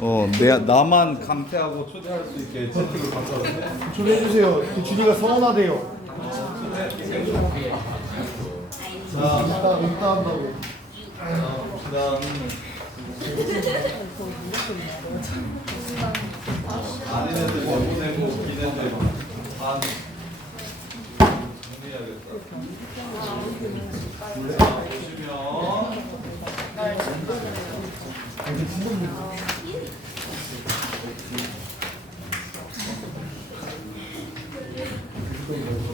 나만 강퇴하고 초대할 수 있게 채팅을 바꿔줬네. 초대해주세요. 준이가 서운하대요. 자, 이따 한다고. 그다음 아닌 애들 내보내고 긴 애들 반 정리해야겠다. 보시면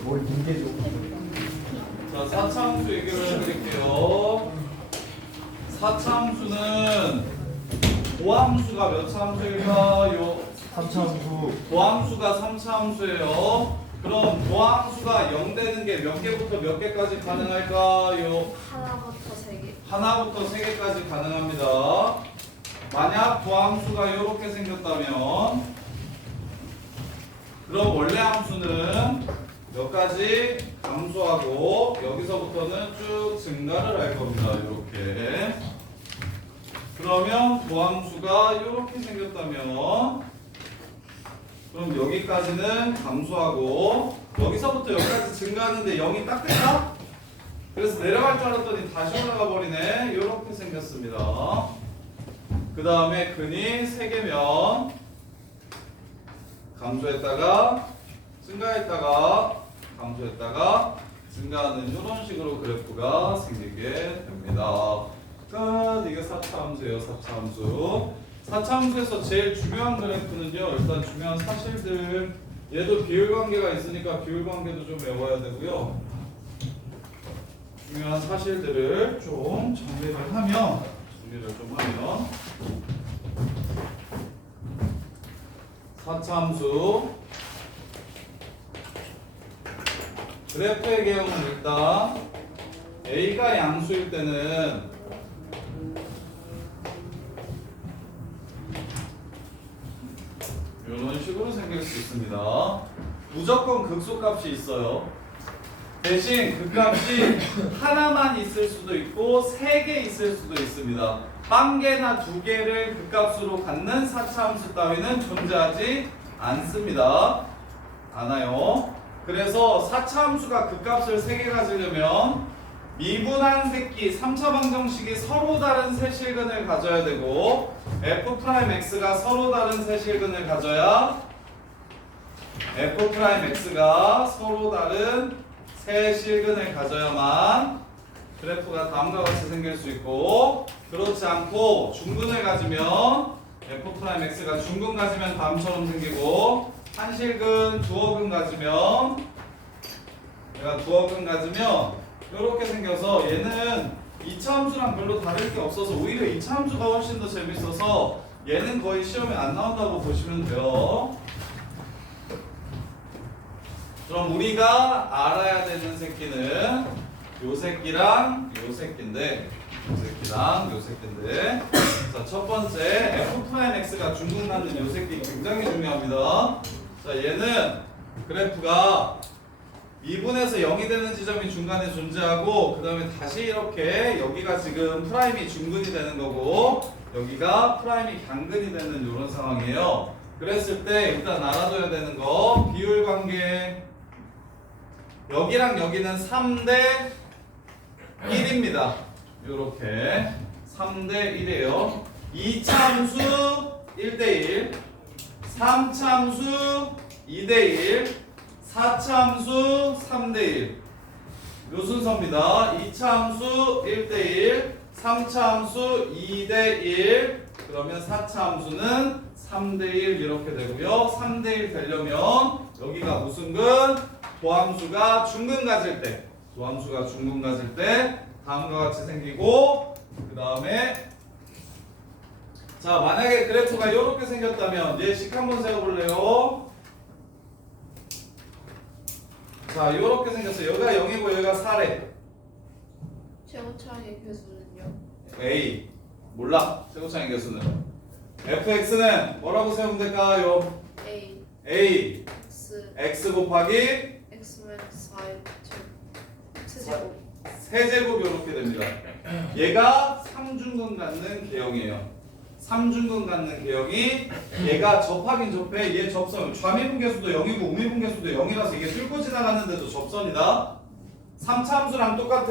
뭘 문제죠? 자, 사차함수 얘기를 해드릴게요. 사차함수는 도함수가 몇 차함수일까요? 3차함수. 도함수가 3차함수예요. 그럼 도함수가 0 되는 게 몇 개부터 몇 개까지 가능할까요? 하나부터 세 개. 하나부터 3개까지 가능합니다. 만약 도함수가 이렇게 생겼다면 그럼 원래 함수는 몇 가지 감소하고 여기서부터는 쭉 증가를 할 겁니다. 이렇게. 그러면 도함수가 이렇게 생겼다면 그럼 여기까지는 감소하고 여기서부터 여기까지 증가하는데 0이 딱 된다? 그래서 내려갈 줄 알았더니 다시 올라가 버리네. 이렇게 생겼습니다. 그 다음에 근이 3개면 감소했다가 증가했다가 감소했다가 증가하는 이런 식으로 그래프가 생기게 됩니다. 끝. 이게 4차 함수예요. 4차 함수. 4차 함수에서 제일 중요한 그래프는요. 일단 중요한 사실들. 얘도 비율 관계가 있으니까 비율 관계도 좀 외워야 되고요. 중요한 사실들을 좀 정리를 하면 사차함수 그래프의 개형은 일단 A가 양수일 때는 이런 식으로 생길 수 있습니다. 무조건 극소값이 있어요. 대신 그 값이 하나만 있을 수도 있고 3개 있을 수도 있습니다. 1개나 2개를 그 값으로 갖는 사차함수 따위는 존재하지 않습니다. 않아요. 그래서 사차함수가 그 값을 3개 가지려면 미분한 새끼 3차 방정식이 서로 다른 세실근을 가져야 되고 f'x가 서로 다른 세실근을 가져야 f'x가 서로 다른 세실근을 가져야만 그래프가 다음과 같이 생길 수 있고 그렇지 않고 중근을 가지면 f'x가 중근 가지면 다음처럼 생기고 한실근 두어근 가지면 얘가 두어근 가지면 이렇게 생겨서 얘는 2차 함수랑 별로 다를 게 없어서 오히려 2차 함수가 훨씬 더 재밌어서 얘는 거의 시험에 안 나온다고 보시면 돼요. 그럼 우리가 알아야 되는 새끼는 요 새끼랑 요 새끼인데 요 새끼랑 요 새끼인데 자, 첫 번째 f'x가 중근 갖는 요 새끼 굉장히 중요합니다. 자, 얘는 그래프가 2분에서 0이 되는 지점이 중간에 존재하고 그 다음에 다시 이렇게 여기가 지금 프라임이 중근이 되는 거고 여기가 프라임이 양근이 되는 이런 상황이에요. 그랬을 때 일단 알아둬야 되는 거 비율 관계 여기랑 여기는 3대 1입니다. 요렇게 3대 1이에요. 2차 함수 1대 1 3차 함수 2대 1 4차 함수 3대 1 요 순서입니다. 2차 함수 1대 1 3차 함수 2대 1 그러면 4차 함수는 3대 1 이렇게 되고요. 3대 1 되려면 여기가 무슨 근? 도함수가 중근 가질 때 도함수가 중근 가질 때 다음과 같이 생기고 그 다음에 자 만약에 그래프가 이렇게 생겼다면 얘식 한번 세워볼래요? 자 이렇게 생겼어요. 여기가 0이고 여기가 4래. 최고차의 교수는요? A 몰라 최고차의 개수는 fx는 뭐라고 세우면 될까요? A A X x 곱하기 X면 4의 세제곱. 세제곱 이렇게 됩니다. 얘가 3중근 갖는 개형이에요. 3중근 갖는 개형이 얘가 접하긴 접해. 얘 접선 좌미분계수도 0이고 우미분계수도 0이라서 이게 뚫고 지나갔는데도 접선이다. 3차 함수랑 똑같아.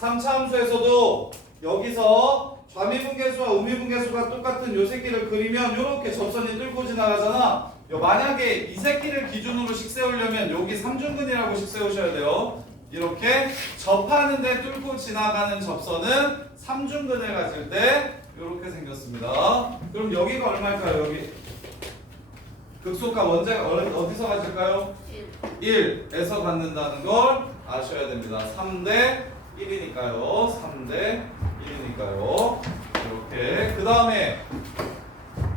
3차 함수에서도 여기서 좌미분계수와 우미분계수가 똑같은 요 새끼를 그리면 요렇게 접선이 뚫고 지나가잖아. 만약에 이 새끼를 기준으로 식 세우려면 여기 3중근이라고 식 세우셔야 돼요. 이렇게 접하는데 뚫고 지나가는 접선은 3중근을 가질 때 이렇게 생겼습니다. 그럼 여기가 얼마일까요? 여기 극소값 어디서 가질까요? 1에서 갖는다는 걸 아셔야 됩니다. 3대 1이니까요. 3대 1이니까요. 이렇게 그 다음에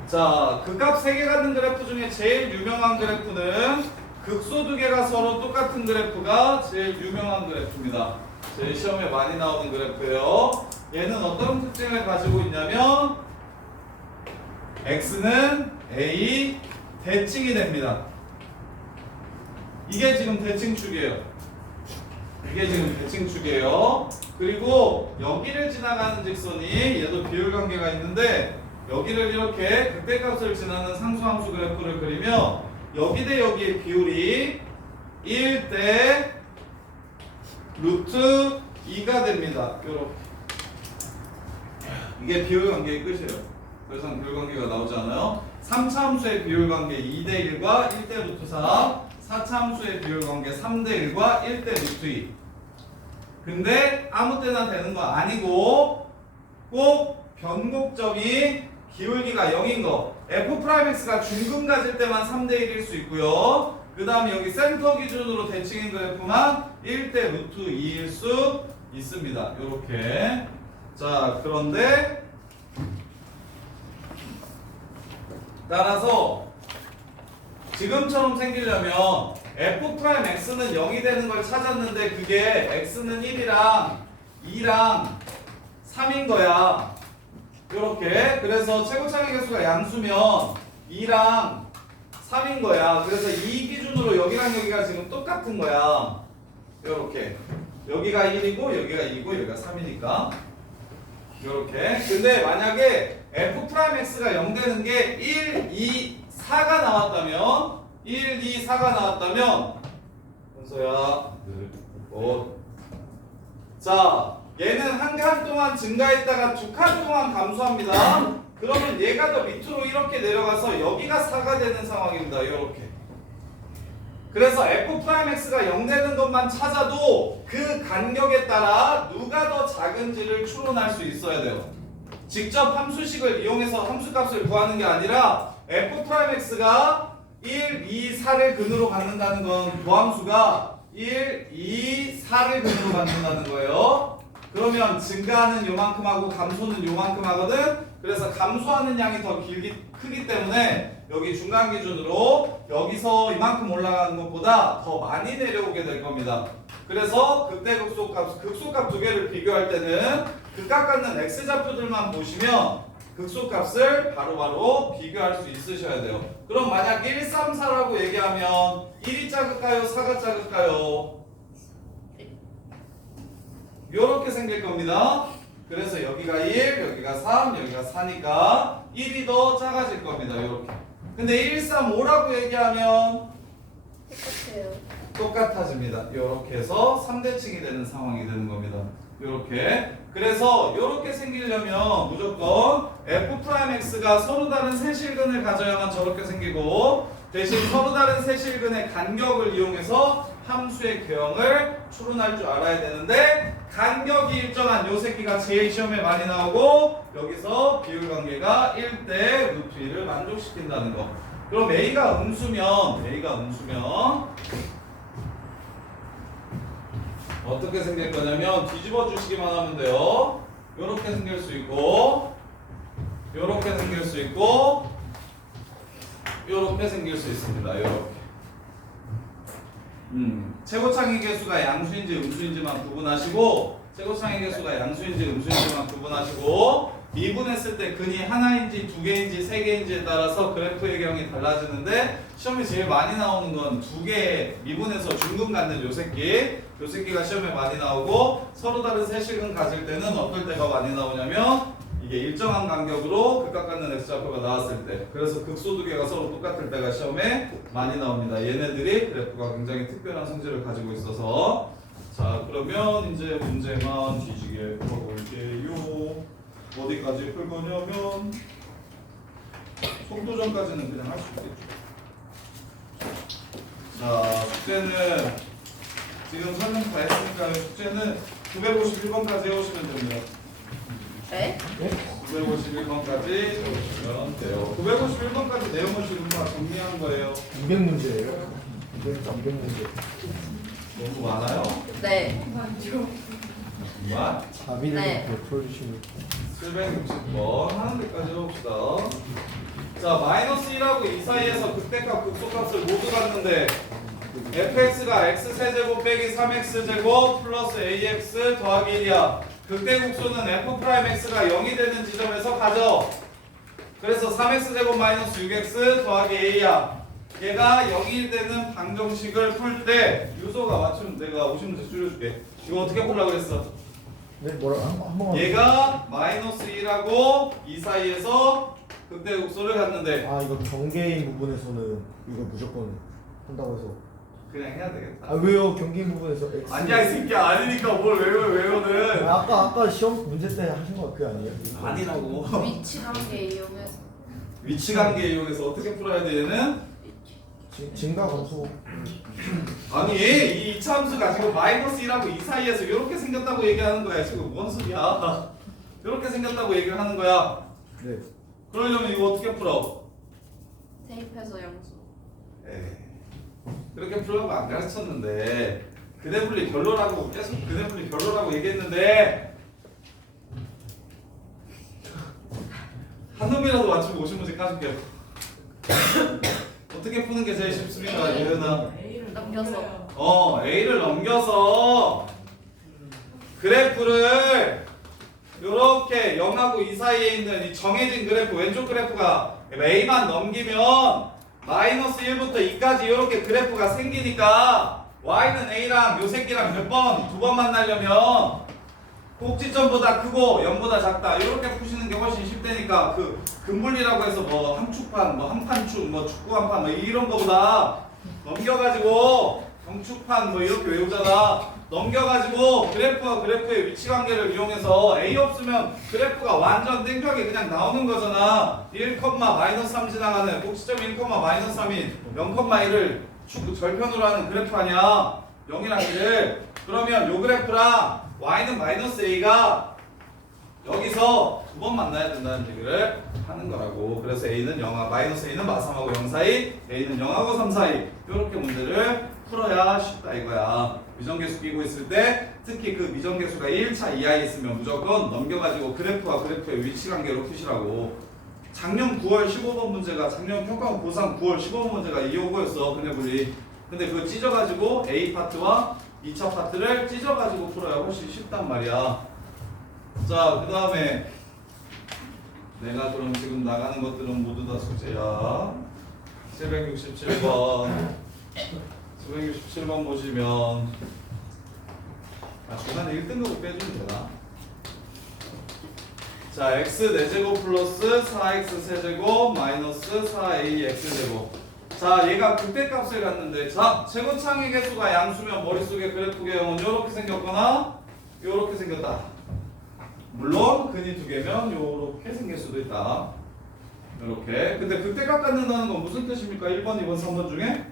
자, 극값 3개 갖는 그래프 중에 제일 유명한 그래프는 극소 2개가 서로 똑같은 그래프가 제일 유명한 그래프입니다. 제일 시험에 많이 나오는 그래프예요. 얘는 어떤 특징을 가지고 있냐면 x는 a 대칭이 됩니다. 이게 지금 대칭축이에요. 이게 지금 대칭축이에요. 그리고 여기를 지나가는 직선이 얘도 비율관계가 있는데 여기를 이렇게 극대값을 지나는 상수함수 그래프를 그리면 여기 대 여기의 비율이 1대 루트 2가 됩니다. 이렇게 이게 비율관계의 끝이에요. 더 이상 비율관계가 나오지 않아요. 3차 함수의 비율관계 2대 1과 1대 루트 4, 4차 함수의 비율관계 3대 1과 1대 루트 2. 근데 아무 때나 되는 거 아니고 꼭 변곡점이 기울기가 0인 거. f'x가 중근 가질 때만 3대 1일 수 있고요. 그 다음에 여기 센터 기준으로 대칭인 그래프만 1대 루트 2일 수 있습니다. 요렇게. 자, 그런데 따라서 지금처럼 생기려면 f'x는 0이 되는 걸 찾았는데 그게 x는 1이랑 2랑 3인 거야. 요렇게. 그래서 최고차기 개수가 양수면 2랑 3인 거야. 그래서 이 기준으로 여기랑 여기가 지금 똑같은 거야. 요렇게. 여기가 1이고 여기가 2고 여기가 3이니까. 요렇게. 근데 만약에 f'x가 0 되는 게 1, 2, 4가 나왔다면 1, 2, 4가 나왔다면 현서야 자, 얘는 한 칸 동안 증가했다가 두 칸 동안 감소합니다. 그러면 얘가 더 밑으로 이렇게 내려가서 여기가 4가 되는 상황입니다. 이렇게. 그래서 f'x가 0 되는 것만 찾아도 그 간격에 따라 누가 더 작은지를 추론할 수 있어야 돼요. 직접 함수식을 이용해서 함수값을 구하는 게 아니라 f'x가 1, 2, 4를 근으로 갖는다는 건 도함수가 1, 2, 4를 근으로 갖는다는 거예요. 그러면 증가하는 요만큼 하고 감소는 요만큼 하거든. 그래서 감소하는 양이 더 크기 때문에 여기 중간 기준으로 여기서 이만큼 올라가는 것보다 더 많이 내려오게 될 겁니다. 그래서 극대 극소값 두 개를 비교할 때는 극각 갖는 x좌표들만 보시면 극소값을 바로바로 비교할 수 있으셔야 돼요. 그럼 만약 1, 3, 4라고 얘기하면 1이 작을까요? 4가 작을까요? 요렇게 생길 겁니다. 그래서 여기가 1, 여기가 3, 여기가 4니까 1이 더 작아질 겁니다. 요렇게. 근데 1, 3, 5라고 얘기하면 똑같아요. 똑같아집니다. 요렇게 해서 3대칭이 되는 상황이 되는 겁니다. 요렇게. 그래서 요렇게 생기려면 무조건 f'x가 서로 다른 세실근을 가져야만 저렇게 생기고 대신 서로 다른 세실근의 간격을 이용해서 함수의 개형을 추론할 줄 알아야 되는데 간격이 일정한 요 새끼가 제일 시험에 많이 나오고 여기서 비율관계가 1대 루트 2를 만족시킨다는 거. 그럼 A가 음수면 어떻게 생길 거냐면 뒤집어 주시기만 하면 돼요. 요렇게 생길 수 있고 요렇게 생길 수 있고 요렇게 생길 수 있습니다. 요렇게. 최고창의 개수가 양수인지 음수인지만 구분하시고 최고창의 개수가 양수인지 음수인지만 구분하시고 미분했을 때 근이 하나인지 두 개인지 세 개인지에 따라서 그래프의 경이 달라지는데 시험에 제일 많이 나오는 건 두 개 미분해서 중근 갖는 요 새끼가 시험에 많이 나오고 서로 다른 세실근 가질 때는 어떨 때가 많이 나오냐면 이게 일정한 간격으로 극각 갖는 x좌표가 나왔을 때, 그래서 극소 두 개가 서로 똑같을 때가 시험에 많이 나옵니다. 얘네들이 그래프가 굉장히 특별한 성질을 가지고 있어서. 자, 그러면 이제 문제만 뒤지게 풀어볼게요. 어디까지 풀 거냐면 속도전까지는 그냥 할 수 있겠죠. 자, 숙제는 지금 설명 다 했으니까 숙제는 951번까지 해오시면 됩니다. 네? 951번까지 해오시면 돼요. 951번까지 내용을 지금 다 정리한 거예요. 200문제예요. 200문제. 너무 많아요? 네. 만? 자비를 네. 풀어주시면. 760번 하는 데까지 해봅시다. 자, 마이너스 1하고 2 사이에서 극대값, 극소값을 모두 갖는데 fx가 x세제곱 빼기 3x제곱 플러스 ax 더하기 1이야. 극대국수는 f'x가 0이 되는 지점에서 가져. 그래서 3x제곱 마이너스 6x 더하기 a야. 얘가 0이 되는 방정식을 풀 때 유소가 맞추면 내가 50문제 줄여줄게. 이거 어떻게 풀라고 그랬어? 네, 뭐라 한 번만. 얘가 마이너스 1하고 2 사이에서 극대국수를 갖는데 아, 이거 경계인 부분에서는 이거 무조건 한다고 해서. 그냥 해야 되겠다. 아, 왜요? 경계인 부분에서 X. 아니야 이 새끼야, 아니니까 뭘 외워는. 아까 시험 문제 때 하신 거 그게 아니에요? 아니라고. 위치 관계 이용해서. 위치 관계 이용해서 어떻게 풀어야 돼 얘는? 증가 감소. 아니 이 이차함수가 지금 마이너스 1하고 2 사이에서 이렇게 생겼다고 얘기하는 거야. 지금 뭔 소리야? 이렇게 생겼다고 얘기를 하는 거야. 네. 그러려면 이거 어떻게 풀어? 대입해서 양수. 에이, 그렇게 풀라고 안 가르쳤는데 그대분리 결로라고 계속 그대분리 결로라고 얘기했는데 한 놈이라도 맞추고 50문제 까줄게요. 어떻게 푸는 게 제일 쉽습니까, 예은아? 넘겨서. A를 넘겨서 그래프를 요렇게 0하고 2 사이에 있는 이 정해진 그래프, 왼쪽 그래프가 A만 넘기면 마이너스 1부터 2까지 이렇게 그래프가 생기니까 Y는 A랑 요 새끼랑 몇 번, 두 번 만나려면 꼭지점보다 크고 0보다 작다 이렇게 푸시는 게 훨씬 쉽다니까. 그 근분리라고 해서 뭐 함축판, 뭐 한판축, 뭐 축구 한판 뭐 이런 거보다 넘겨가지고 경축판 뭐 이렇게 외우잖아. 넘겨가지고 그래프와 그래프의 위치 관계를 이용해서 A 없으면 그래프가 완전 땡볕이 그냥 나오는 거잖아. 1, 마이너스 3 지나가는 꼭지점 1, 마이너스 3인 0,1을 축 절편으로 하는 그래프 아니야. 0이랑 1을. 그러면 요 그래프랑 Y는 마이너스 A가 여기서 두 번 만나야 된다는 얘기를 하는 거라고. 그래서 A는 0, 마이너스 A는 마3하고 0 사이, A는 0하고 3 사이 이렇게 문제를 풀어야 쉽다 이거야. 미정계수 끼고 있을 때 특히 그 미정계수가 1차 이하에 있으면 무조건 넘겨가지고 그래프와 그래프의 위치 관계로 푸시라고. 작년 9월 15번 문제가 작년 평가원 고3 9월 15번 문제가 이거였어. 그네분이. 근데 그거 찢어가지고 A 파트와 2차 파트를 찢어가지고 풀어야 훨씬 쉽단 말이야. 자, 그 다음에 내가 그럼 지금 나가는 것들은 모두 다 숙제야. 767번 767번 보시면 중간에 1등급을 빼주면 되나? 자, x 4제곱 플러스 4x 세제곱 마이너스 4ax 제곱. 자, 얘가 극대값을 갖는데, 자, 최고창의 개수가 양수면 머릿속에 그래프 개형은 이렇게 생겼거나 이렇게 생겼다. 물론 근이 두 개면 이렇게 생길 수도 있다. 이렇게. 근데 극대값 갖는다는 건 무슨 뜻입니까? 1번, 2번, 3번 중에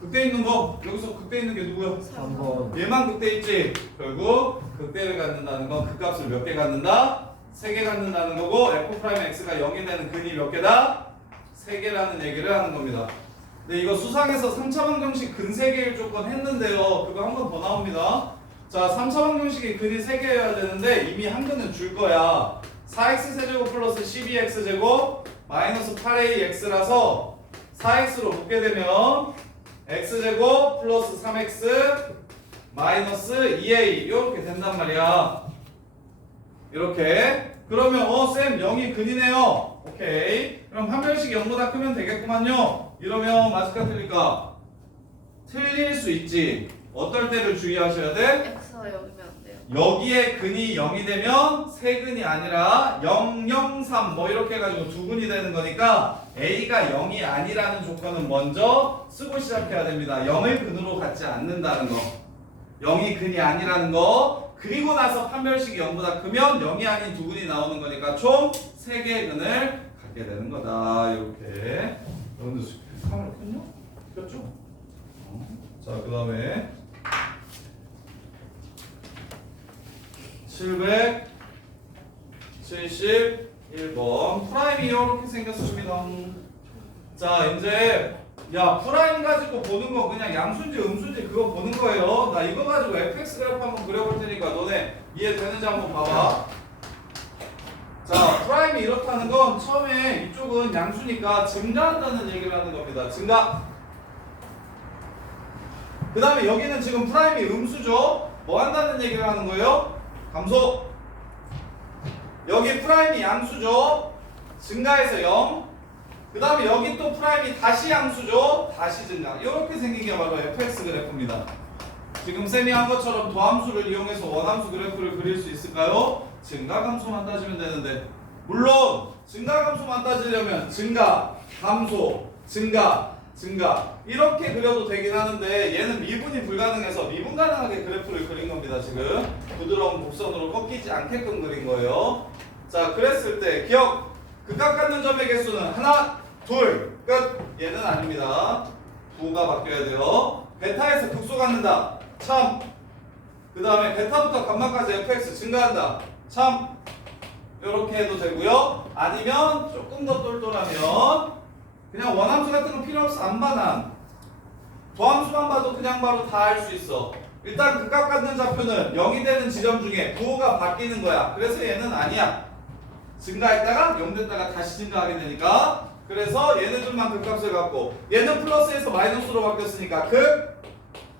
극대 있는 거. 여기서 극대 있는 게 누구야? 3번. 얘만 극대 있지. 결국 극대를 갖는다는 건 극값을 몇 개 갖는다? 3개 갖는다는 거고 f'x가 0이 되는 근이 몇 개다? 3개라는 얘기를 하는 겁니다. 근데 이거 수상에서 3차 방정식 근 3개일 조건 했는데요. 그거 한 번 더 나옵니다. 자, 3차 방정식이 근이 3개여야 되는데 이미 한 근은 줄 거야. 4x 세제곱 플러스 12x제곱 마이너스 8ax라서 4x로 묶게 되면 x제곱 플러스 3x 마이너스 2a 이렇게 된단 말이야. 이렇게. 그러면 쌤 0이 근이네요. 오케이. 그럼 판별식이 0보다 크면 되겠구만요. 이러면 맞을까 틀릴까? 틀릴 수 있지. 어떨 때를 주의하셔야 돼? x가 0이면 안 돼요. 여기에 근이 0이 되면 세근이 아니라 0, 0, 3 뭐 이렇게 해가지고 두 근이 되는 거니까 A가 0이 아니라는 조건은 먼저 쓰고 시작해야 됩니다. 0을 근으로 갖지 않는다는 거. 0이 근이 아니라는 거. 그리고 나서 판별식이 0보다 크면 0이 아닌 두 근이 나오는 거니까 총 3개의 근을 갖게 되는 거다. 이렇게. 여러분들 카메라 켰냐? 켰죠? 자, 그 다음에 771번 프라임이 이렇게 생겼습니다. 자, 이제 야 프라임 가지고 보는 거 그냥 양수인지 음수인지 그거 보는 거예요. 나 이거 가지고 fx 그래프 한번 그려볼 테니까 너네 이해되는지 한번 봐봐. 자, 프라임이 이렇다는 건 처음에 이쪽은 양수니까 증가한다는 얘기를 하는 겁니다. 증가. 그 다음에 여기는 지금 프라임이 음수죠. 뭐 한다는 얘기를 하는 거예요? 감소. 여기 프라임이 양수죠. 증가해서 0. 그 다음에 여기 또 프라임이 다시 양수죠. 다시 증가. 이렇게 생긴 게 바로 fx 그래프입니다. 지금 쌤이 한 것처럼 도함수를 이용해서 원함수 그래프를 그릴 수 있을까요? 증가 감소만 따지면 되는데, 물론 증가 감소만 따지려면 증가, 감소, 증가, 증가 이렇게 그려도 되긴 하는데 얘는 미분이 불가능해서 미분 가능하게 그래프를 그린 겁니다. 지금 부드러운 곡선으로 꺾이지 않게끔 그린 거예요. 자, 그랬을 때 기억, 극각 갖는 점의 개수는 하나, 둘, 끝. 얘는 아닙니다. 부가 바뀌어야 돼요. 베타에서 극소 갖는다. 참. 그 다음에 베타부터 감마까지 fx 증가한다. 참. 이렇게 해도 되고요. 아니면 조금 더 똘똘하면 그냥 원함수 같은 거 필요 없어. 안 반환. 도함수만 봐도 그냥 바로 다 할 수 있어. 일단 극각 갖는 좌표는 0이 되는 지점 중에 부호가 바뀌는 거야. 그래서 얘는 아니야. 증가했다가 0 됐다가 다시 증가하게 되니까. 그래서 얘네들만 극값을 갖고 얘는 플러스에서 마이너스로 바뀌었으니까 극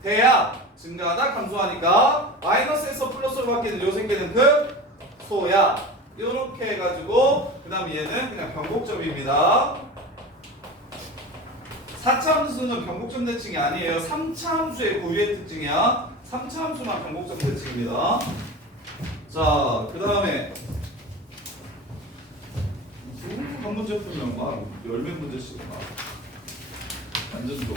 대야 증가하다 감소하니까 마이너스에서 플러스로 바뀌는 요 새끼는 극 소야. 이렇게 해가지고 그 다음에 얘는 그냥 변곡점입니다. 4차 함수는 변곡점 대칭이 아니에요. 3차 함수의 고유의 특징이야. 3차 함수만 변곡점 대칭입니다. 자, 그 다음에 한 문제 풀면 막 10몇 문제씩 막 완전 좋아.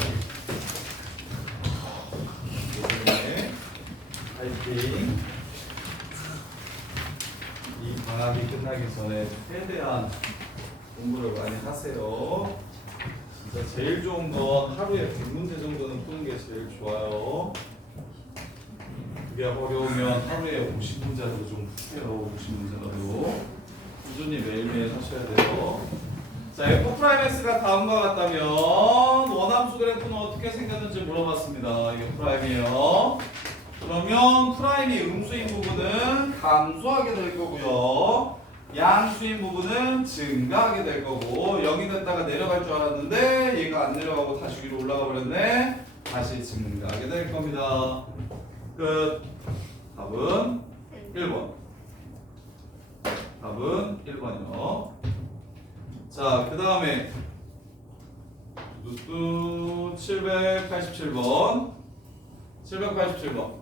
이번에 파이팅. 이 방학이 끝나기 전에 최대한 공부를 많이 하세요. 진짜 제일 좋은 건 하루에 100문제 정도는 푸는 게 제일 좋아요. 그게 어려우면 하루에 50문제라도 좀 푸세요. 50문제라도. 꾸준히 매일매일 하셔야 돼요. 자, F'X가 다음과 같다면 원함수 그래프는 어떻게 생겼는지 물어봤습니다. 이게 프라임이에요. 그러면 프라임이 음수인 부분은 감소하게 될 거고요. 양수인 부분은 증가하게 될 거고 0이 됐다가 내려갈 줄 알았는데 얘가 안 내려가고 다시 위로 올라가 버렸네. 다시 증가하게 될 겁니다. 끝. 답은 1번. 답은 1번이요. 자, 그 다음에 787번. 787번.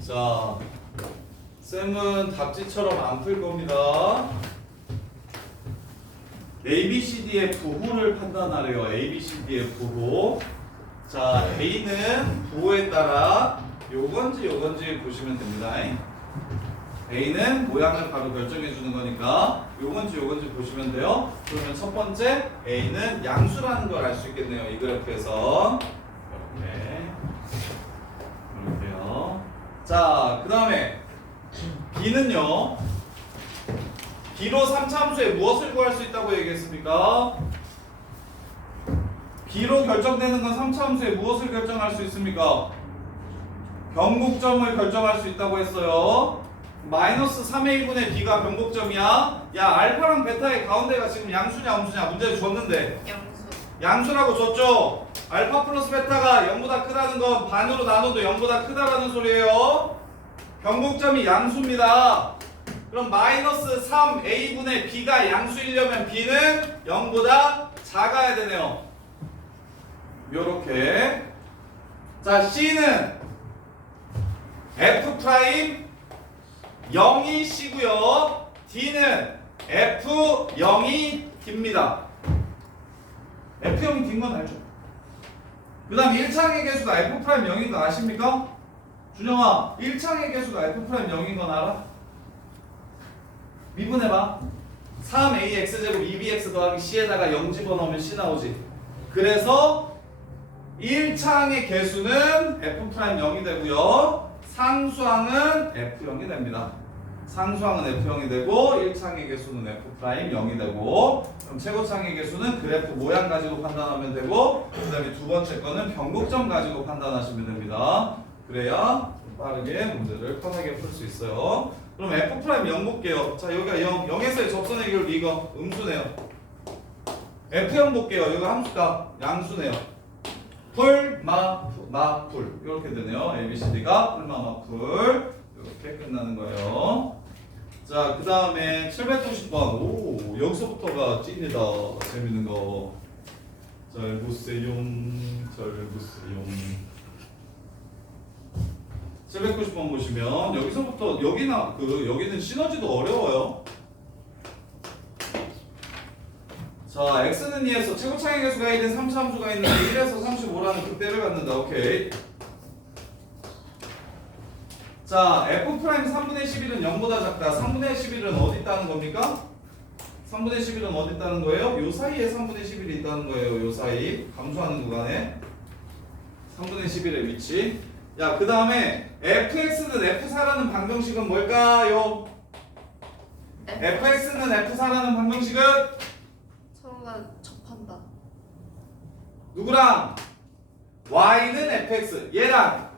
자, 쌤은 답지처럼 안 풀 겁니다. ABCD의 부호를 판단하래요. ABCD의 부호. 자, A는 부호에 따라 요건지 요건지 보시면 됩니다. A는 모양을 바로 결정해 주는 거니까 요건지 요건지 보시면 돼요. 그러면 첫 번째 A는 양수라는 걸 알 수 있겠네요. 이 그래프에서 이렇게요. 자, 그 다음에 B는요. B로 3차 함수에 무엇을 구할 수 있다고 얘기했습니까? B로 결정되는 건 3차 함수에 무엇을 결정할 수 있습니까? 변곡점을 결정할 수 있다고 했어요. 마이너스 3의 1분의 B가 변곡점이야. 야, 알파랑 베타의 가운데가 지금 양수냐 음수냐 문제를 줬는데 양수. 양수라고 줬죠? 알파 플러스 베타가 0보다 크다는 건 반으로 나눠도 0보다 크다라는 소리예요. 변곡점이 양수입니다. 그럼 마이너스 3a분의 b가 양수이려면 b는 0보다 작아야 되네요. 요렇게. 자, c는 f 프라임 0이 c고요. d는 f 0이 d입니다. f 0이 d인 건 알죠? 그 다음 1창의 개수가 f 프라임 0인 거 아십니까? 준영아, 1창의 개수가 f 프라임 0인 건 알아? 미분해봐. 3ax제곱 2bx 더하기 c에다가 0 집어넣으면 c 나오지. 그래서 1창의 개수는 f 프라임 0이 되고요. 상수항은 f0이 됩니다. 상수항은 f0이 되고 1창의 개수는 f 프라임 0이 되고, 그럼 최고창의 개수는 그래프 모양 가지고 판단하면 되고, 그 다음에 두 번째 거는 변곡점 가지고 판단하시면 됩니다. 그래야 좀 빠르게 문제를 편하게 풀 수 있어요. 그럼 f 프라임 0 볼게요. 자, 여기가 0, 0에서의 접선의 결 이거 음수네요. f0 볼게요. 여기 함수값 양수네요. 풀, 마, 풀 이렇게 되네요. ABCD가 풀, 마, 풀 이렇게 끝나는 거예요. 자, 그 다음에 790번. 오, 여기서부터가 찐이다. 재밌는 거. 잘 보세요. 잘 보세요. 790번 보시면 여기서부터 여기는 시너지도 어려워요. 자, x는 2에서 최고차의 개수가 1인 3차 함수가 있는데 1에서 35라는 극대를 갖는다. 오케이. 자, f 프라임 3분의 11은 0보다 작다. 3분의 11은 어디 있다는 겁니까? 3분의 11은 어디 있다는 거예요? 요 사이에 3분의 11이 있다는 거예요. 요 사이 감소하는 구간에 3분의 11의 위치. 야, 그 다음에 fx는 f4라는 방정식은 뭘까요? fx는 f4라는 방정식은 서로가 접한다. 누구랑? y는 fx, 얘랑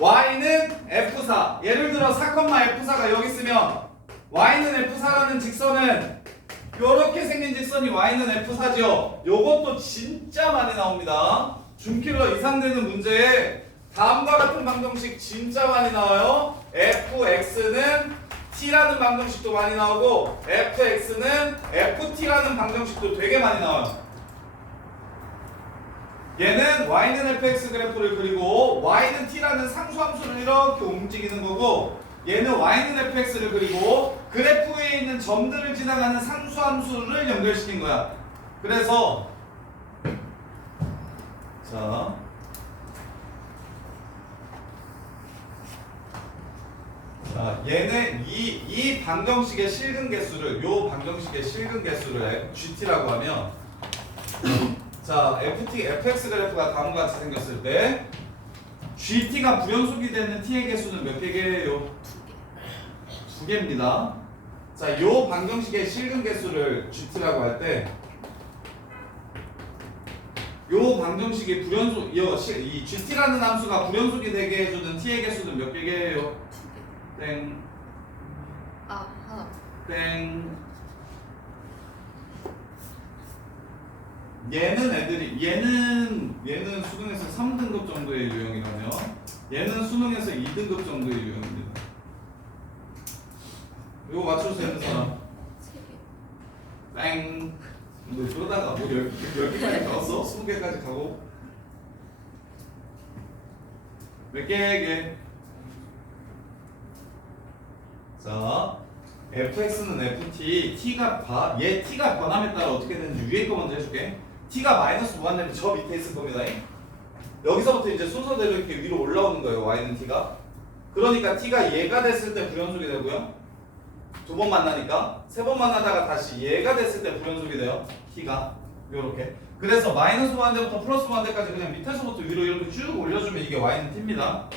y는 f4. 예를 들어 4,f4가 여기 있으면 y는 f4라는 직선은 요렇게 생긴 직선이 y는 f4죠. 요것도 진짜 많이 나옵니다. 준킬러 이상 되는 문제에 다음과 같은 방정식 진짜 많이 나와요. fx는 t라는 방정식도 많이 나오고 fx는 ft라는 방정식도 되게 많이 나와요. 얘는 y는 fx 그래프를 그리고 y는 t라는 상수함수를 이렇게 움직이는 거고, 얘는 y는 fx를 그리고 그래프에 있는 점들을 지나가는 상수함수를 연결시킨 거야. 그래서 자, 얘는 이 방정식의 실근 개수를, 요 방정식의 실근 개수를 GT라고 하면, 자, fx 그래프가 다음과 같이 생겼을 때 GT가 불연속이 되는 t의 개수는 몇 개예요? 2개입니다. 자, 요 방정식의 실근 개수를 GT라고 할 때, 요 방정식이 이 GT라는 함수가 불연속이 되게 해주는 t의 개수는 몇 개예요? 2개. 땡. 아, 하나. 땡. 얘는 수능에서 3등급 정도의 유형이라면 얘는 수능에서 2등급 정도의 유형입니다. 이거 맞출 수 있는 사람? 3개. 땡. 너 그러다가 뭐 10개까지 나왔어? 20개까지 가고 몇 개? 자, fx는 ft, 얘 t가 변함에 따라 어떻게 되는지 위에 거 먼저 해줄게. t가 마이너스 무한되면 저 밑에 있을 겁니다. 여기서부터 이제 순서대로 이렇게 위로 올라오는 거예요. y는 t가. 그러니까 t가 얘가 됐을 때 불연속이 되고요. 2번 만나니까 3번 만나다가 다시 얘가 됐을 때 불연속이 돼요. t가 요렇게. 그래서 마이너스 무한대부터 플러스 무한대까지 그냥 밑에서부터 위로 이렇게 쭉 올려주면 이게 y는 t입니다.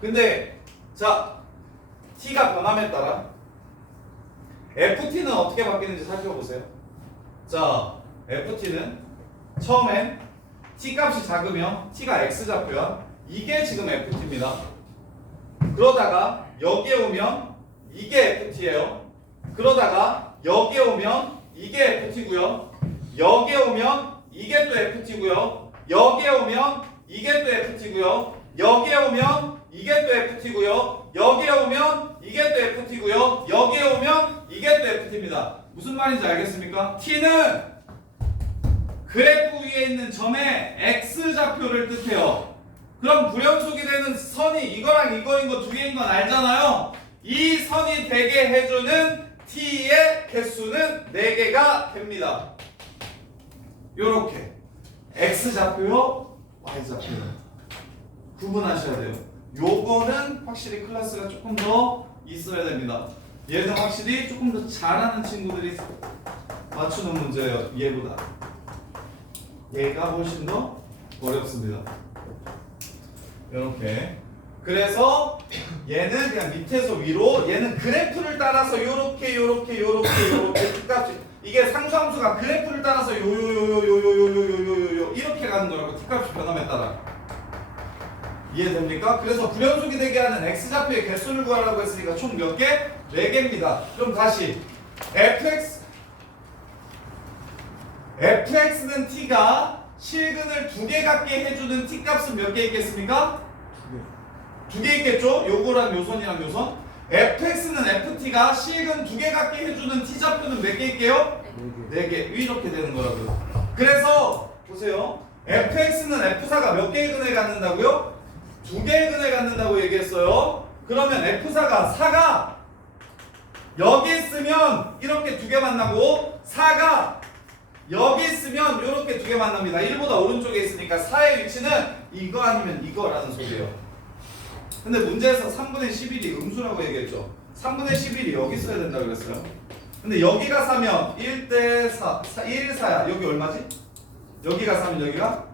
근데 자, t가 변함에 따라 ft는 어떻게 바뀌는지 살펴보세요. 자, ft는 처음엔 t 값이 작으면 t가 x 좌표야. 이게 지금 ft입니다. 그러다가 여기에 오면 이게 ft예요. 그러다가 여기에 오면 이게 ft고요. 여기에 오면 이게 또 ft고요. 여기에 오면 이게 또 ft고요. 여기에 오면 이게 또 FT고요. 여기에 오면 이게 또 FT고요. 여기에 오면 이게 또 FT입니다. 무슨 말인지 알겠습니까? T는 그래프 위에 있는 점의 X좌표를 뜻해요. 그럼 불연속이 되는 선이 이거랑 이거인 거 두 개인 건 알잖아요. 이 선이 되게 해주는 T의 개수는 4개가 됩니다. 요렇게 X좌표요, Y좌표요. 구분하셔야 돼요. 요거는 확실히 클래스가 조금 더 있어야 됩니다. 얘는 확실히 조금 더 잘하는 친구들이 맞추는 문제예요. 얘보다. 얘가 훨씬 더 어렵습니다. 이렇게. 그래서 얘는 그냥 밑에서 위로, 얘는 그래프를 따라서 요렇게 T값이, 이게 상수함수가 그래프를 따라서 요요요요요요요요요요 이렇게 가는 거라고. T값이 변함에 따라. 이해됩니까? 그래서 불연속이 되게 하는 X좌표의 개수를 구하라고 했으니까 총 몇 개? 4개입니다. 그럼 다시 fx는 t가 실근을 2개 갖게 해주는 t값은 몇 개 있겠습니까? 2개 있겠죠? 요거랑 요선이랑 요선. fx는 ft가 실근 2개 갖게 해주는 t좌표는 몇 개 있게요? 4개. 이렇게 되는 거라고요. 그래서 보세요. fx는 f사가 몇 개의 근을 갖는다고요? 2개의 근을 갖는다고 얘기했어요. 그러면 F4가 4가 여기 있으면 이렇게 2개 만나고 4가 여기 있으면 이렇게 2개 만납니다. 1보다 오른쪽에 있으니까 4의 위치는 이거 아니면 이거라는 소리예요. 근데 문제에서 3분의 11이 음수라고 얘기했죠. 3분의 11이 여기 있어야 된다고 그랬어요. 근데 여기가 4면 1대 4, 1, 4야. 여기 얼마지? 여기가 4면 여기가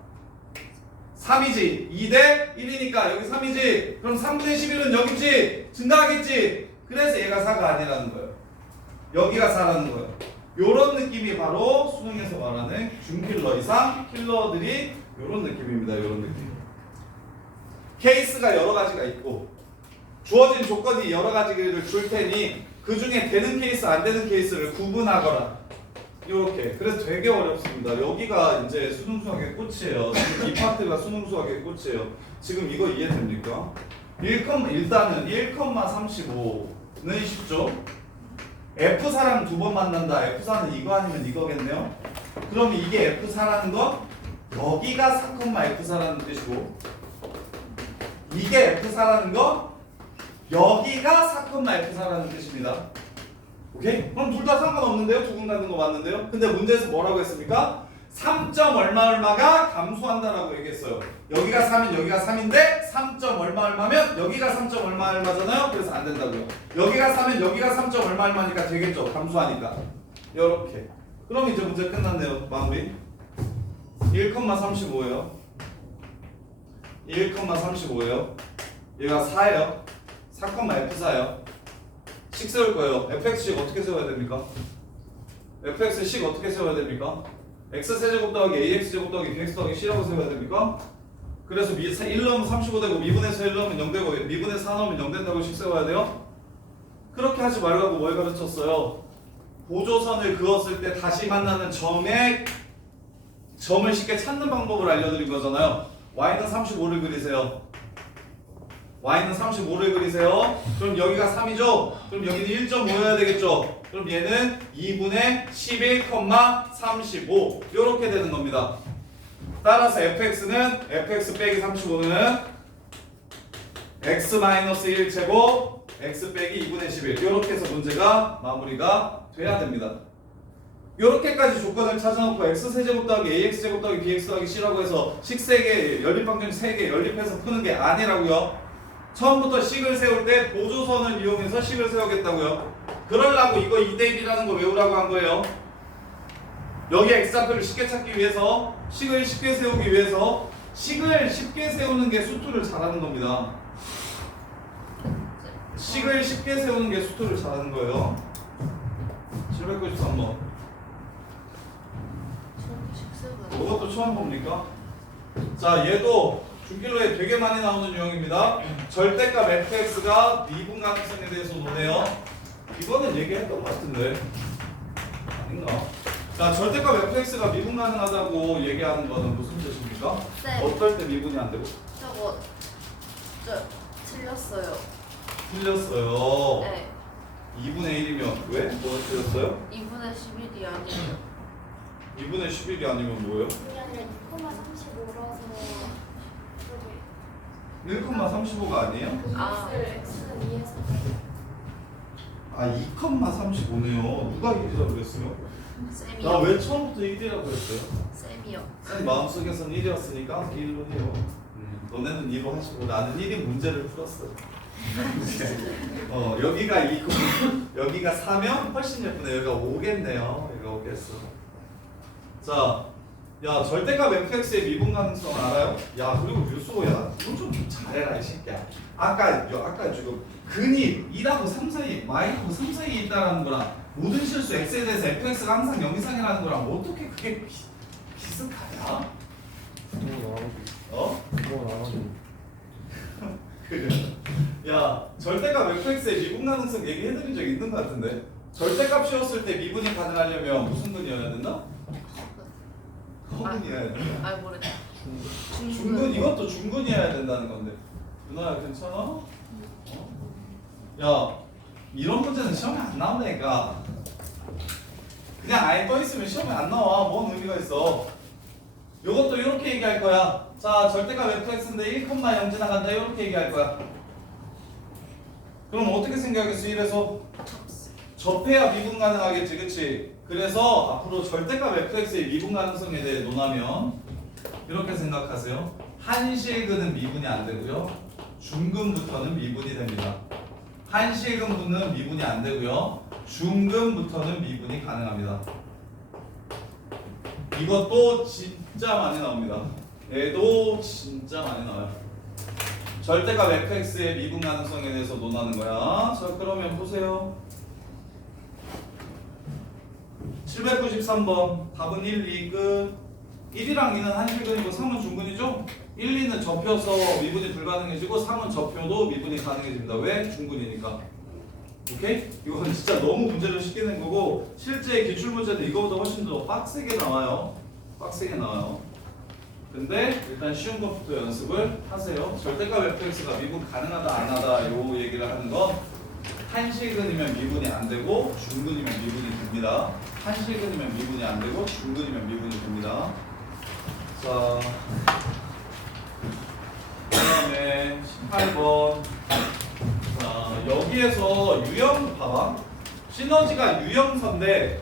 3이지. 2대 1이니까 여기 3이지. 그럼 3분의 11은 여기지. 증가하겠지. 그래서 얘가 4가 아니라는 거예요. 여기가 4라는 거예요. 요런 느낌이 바로 수능에서 말하는 준킬러 이상 킬러들이 요런 느낌입니다. 요런 느낌. 케이스가 여러 가지가 있고 주어진 조건이 여러 가지를 줄 테니 그 중에 되는 케이스 안 되는 케이스를 구분하거라. 이렇게. 그래서 되게 어렵습니다. 여기가 이제 수능 수학의 꽃이에요. 지금 이 파트가 수능 수학의 꽃이에요. 지금 이거 이해됩니까? 일단은 1,35는 쉽죠? F4랑 2번 만난다. F4는 이거 아니면 이거겠네요. 그럼 이게 F4라는 건 여기가 4,F4라는 뜻이고 이게 F4라는 건 여기가 4,F4라는 뜻입니다. 오케이? 그럼 둘 다 상관없는데요? 두 근 갖는 거 맞는데요? 근데 문제에서 뭐라고 했습니까? 3점 얼마가 감소한다라고 얘기했어요. 여기가 3인 여기가 3인데 3점 얼마면 여기가 3점 얼마잖아요? 그래서 안 된다고요. 여기가 3면 여기가 3점 얼마니까 되겠죠? 감소하니까. 요렇게. 그럼 이제 문제 끝났네요. 마무리. 1,35예요. 1,35예요. 얘가 4예요. 4,F4예요. 식 세울 거예요. fx식 어떻게 세워야 됩니까? fx식 어떻게 세워야 됩니까? x세제곱 더하기 ax제곱 더하기 bx 더하기 c라고 세워야 됩니까? 그래서 1 넣으면 35 되고 미분에서 1 넣으면 0 되고 미분에서 4 넣으면 0 된다고 식 세워야 돼요? 그렇게 하지 말라고 뭘 가르쳤어요? 보조선을 그었을 때 다시 만나는 점을 쉽게 찾는 방법을 알려드린 거잖아요. y는 35를 그리세요. y는 35를 그리세요. 그럼 여기가 3이죠? 그럼 여기는 1.5여야 되겠죠? 그럼 얘는 2분의 11,35 이렇게 되는 겁니다. 따라서 fx는 fx 빼기 35는 x-1 제곱 x 빼기 2분의 11 이렇게 해서 문제가 마무리가 돼야 됩니다. 이렇게까지 조건을 찾아놓고 x세제곱 더하기 ax제곱 더하기 bx 더하기 c라고 해서 식 3개, 연립방정 3개 연립해서 푸는 게 아니라고요. 처음부터 식을 세울 때 보조선을 이용해서 식을 세우겠다고요. 그러려고 이거 2대1이라는 거 외우라고 한 거예요. 여기 x좌표를 쉽게 찾기 위해서 식을 쉽게 세우기 위해서 식을 쉽게 세우는 게 수투를 잘하는 겁니다. 식을 쉽게 세우는 게 수투를 잘하는 거예요. 793번. 이것도 처음 봅니까? 자, 얘도 준킬러에 되게 많이 나오는 유형입니다. 절대값 fx가 미분 가능성에 대해서 노네요. 이거는 얘기했던 것 같은데 아닌가? 자, 절대값 fx가 미분 가능하다고 얘기하는 거는 무슨 뜻입니까? 네. 어떨 때 미분이 안 되고? 저거 저 틀렸어요. 틀렸어요. 네. 2분의 1이면 왜? 뭐가 틀렸어요? 2분의 11이 아니에요. 2분의 11이 아니면 뭐예요? 그게 아니라 2,35라서 저기 1,35가 아니에요? 아. X는 2에서 아 2,35네요. 누가 1이라고 그랬어요? 쌤이요. 나 왜 처음부터 1이라고 그랬어요? 쌤이요. 쌤 마음속에서는 1이었으니까 1로 해요. 너네는 2로 하시고 나는 1인 문제를 풀었어. 여기가 2고 여기가 4면 훨씬 예쁘네. 여기가 5겠네요. 여기가 5겠어. 자, 야 절대값 fx의 미분 가능성 알아요? 야 그리고 유수야 이거 좀 잘해라 이 새끼야. 아까 지금 근이 2하고 3 사이, y하고 3 사이에 있다라는 거랑 모든 실수 x에 대해서 fx가 항상 0 이상이라는 거랑 어떻게 그게 비슷하냐? 어? 그건 안 하고. 그래. 야 절대값 fx의 미분 가능성 얘기해드린 적 있는 것 같은데 절대값이었을 때 미분이 가능하려면 무슨 근이어야 된다? 허근이어야 된다. 아 모르겠다. 중근 이것도 중근이어야 된다는 건데 누나야 괜찮아? 야 이런 문제는 시험에 안 나온다니까. 그냥 아예 떠 있으면 시험에 안 나와. 뭔 의미가 있어? 요것도 이렇게 얘기할 거야. 자 절대값 fx인데 1,0 지나간다 이렇게 얘기할 거야. 그럼 어떻게 생각하겠어? 이래서 접해야 미분 가능하겠지, 그치? 그래서 앞으로 절대값 fx의 미분 가능성에 대해 논하면 이렇게 생각하세요. 한실근은 미분이 안 되고요. 중근부터는 미분이 됩니다. 한실근분은 미분이 안 되고요. 중근부터는 미분이 가능합니다. 이것도 진짜 많이 나옵니다. 얘도 진짜 많이 나와요. 절대값 fx의 미분 가능성에 대해서 논하는 거야. 자 그러면 보세요. 793번 답은 1, 2 끝. 1이랑 2는 한실근이고 3은 중근이죠? 1, 2는 접혀서 미분이 불가능해지고 3은 접혀도 미분이 가능해집니다. 왜? 중근이니까. 오케이? 이건 진짜 너무 문제를 쉽게 낸 거고 실제 기출문제도 이거보다 훨씬 더 빡세게 나와요. 빡세게 나와요. 근데 일단 쉬운 것부터 연습을 하세요. 절대값 fx가 미분 가능하다 안 하다 요 얘기를 하는 건 한실근이면 미분이 안 되고 중근이면 미분이 됩니다. 한실근이면 미분이 안 되고 중근이면 미분이 됩니다. 자, 그다음에 18번. 자, 여기에서 유형 봐봐. 시너지가 유형선데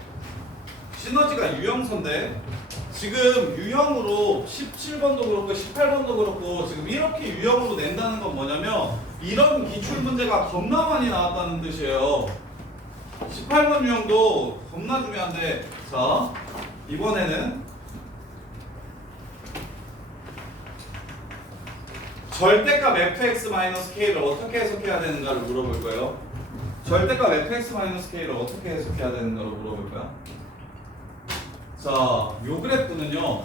지금 유형으로 17번도 그렇고 18번도 그렇고 지금 이렇게 유형으로 낸다는 건 뭐냐면 이런 기출 문제가 겁나 많이 나왔다는 뜻이에요. 18번 유형도 겁나 중요한데 자 이번에는 절대값 fx-k를 어떻게 해석해야 되는가를 물어볼 거예요. 절대값 fx-k를 어떻게 해석해야 되는가를 물어볼 거야. 자, 요 그래프는요.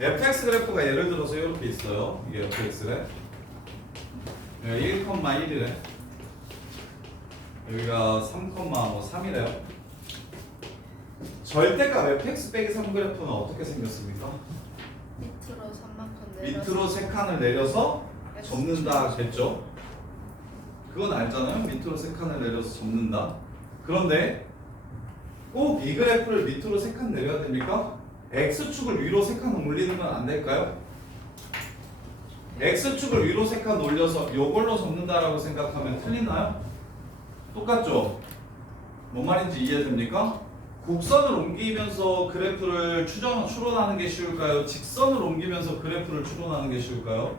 fx 그래프가 예를 들어서 이렇게 있어요. 이게 fx래. 1,1이래. 여기가 3,3이래요. 절대값 fx 빼기 3 그래프는 어떻게 생겼습니까? 밑으로 3만큼 내려서 밑으로 3칸을 내려서 접는다 했죠. 그건 알잖아요. 밑으로 3칸을 내려서 접는다. 그런데 꼭 이 그래프를 밑으로 3칸 내려야 됩니까? x축을 위로 3칸 올리는 건 안 될까요? x축을 위로 3칸 올려서 요걸로 접는다라고 생각하면 틀리나요? 똑같죠? 뭔 말인지 이해됩니까? 곡선을 옮기면서 그래프를 추론하는 게 쉬울까요? 직선을 옮기면서 그래프를 추론하는 게 쉬울까요?